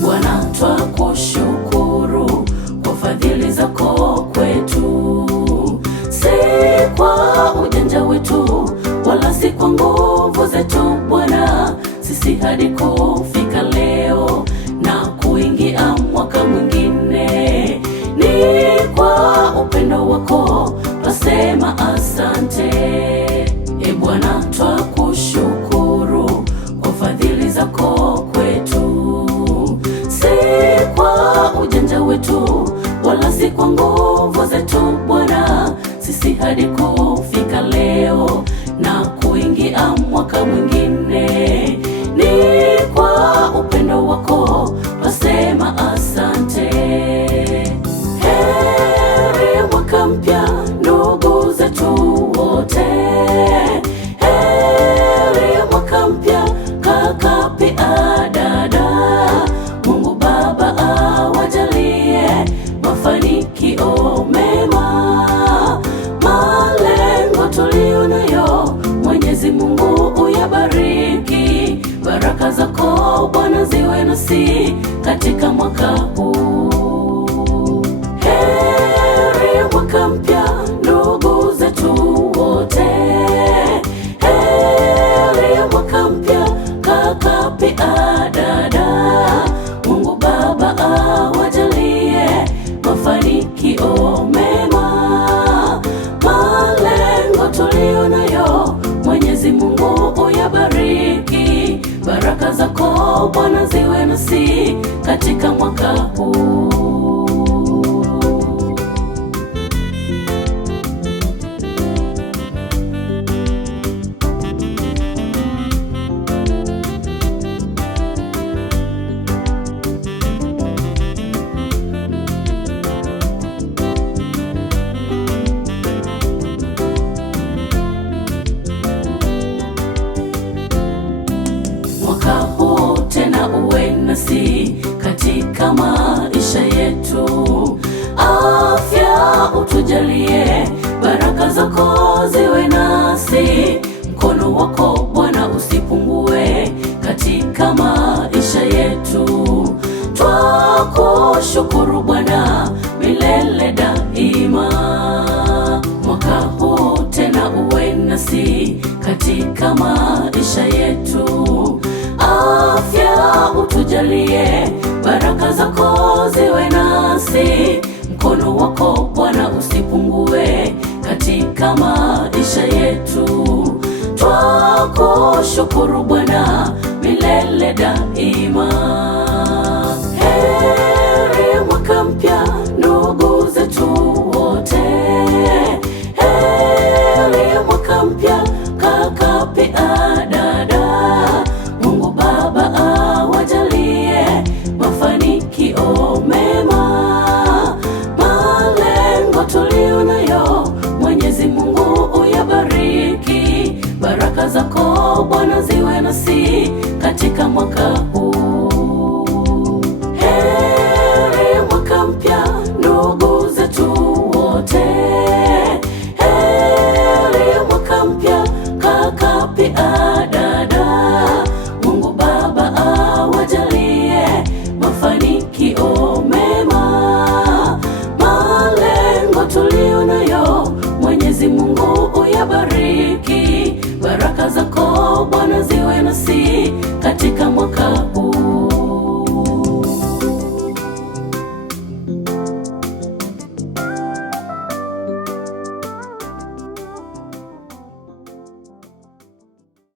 Bwana, twakushukuru kwa fadhili zako kwetu, si kwa ujanja wetu wala si kwa nguvu zetu Bwana, sisi hadi kufika leo na kuingia mwaka mwingine, ni kwa upendo wako twasema asante. Bwana, twakushukuru kwa fadhili zako kwetu, si kwa ujanja wetu wala si kwa nguvu zetu Bwana, sisi hadi kufika leo na kuingia mwaka mwingine, ni kwa upendo wako twasema asante. Heri mwaka mpya ndugu zetu wote, heri mwaka mpya kaka pia dada, Mungu Baba awajalie mafanikio mema, malengo tulio nayo Mwenyezi Mungu uyabariki, baraka zako Bwana ziwe nasi katika mwaka huu. Heri mwaka mpya ndugu zetu wote, heri mwaka mpya kaka pia dada, Mungu Baba awajalie mafanikio mema, malengo tulio nayo Mwenyezi Mungu uyabariki, baraka zako Bwana ziwe nasi katika mwaka huu. Mwaka huu tena uwe nasi katika maisha yetu, afya utujalie, baraka zako ziwe nasi, mkono wako Bwana usipungue katika maisha yetu, twakushukuru Bwana milele daima. Mwaka huu tena uwe nasi katika maisha yetu, afya utujalie, baraka zako ziwe nasi, mkono wako Bwana usipungue katika maisha yetu, twakushukuru Bwana milele daima. Heri mwaka mpya ndugu zetu wote, heri mwaka mpya kaka pia dada, Mungu Baba awajalie mafanikio mema, malengo tulio nayo Mwenyezi Mungu uyabariki, baraka zako Bwana ziwe nasi katika mwaka huu. Heri mwaka mpya ndugu zetu wote, heri mwaka mpya kaka pia dada, Mungu Baba awajalie mafanikio mema, malengo tulio nayo Mwenyezi Mungu uyabariki, baraka zako Bwana ziwe nasi katika mwaka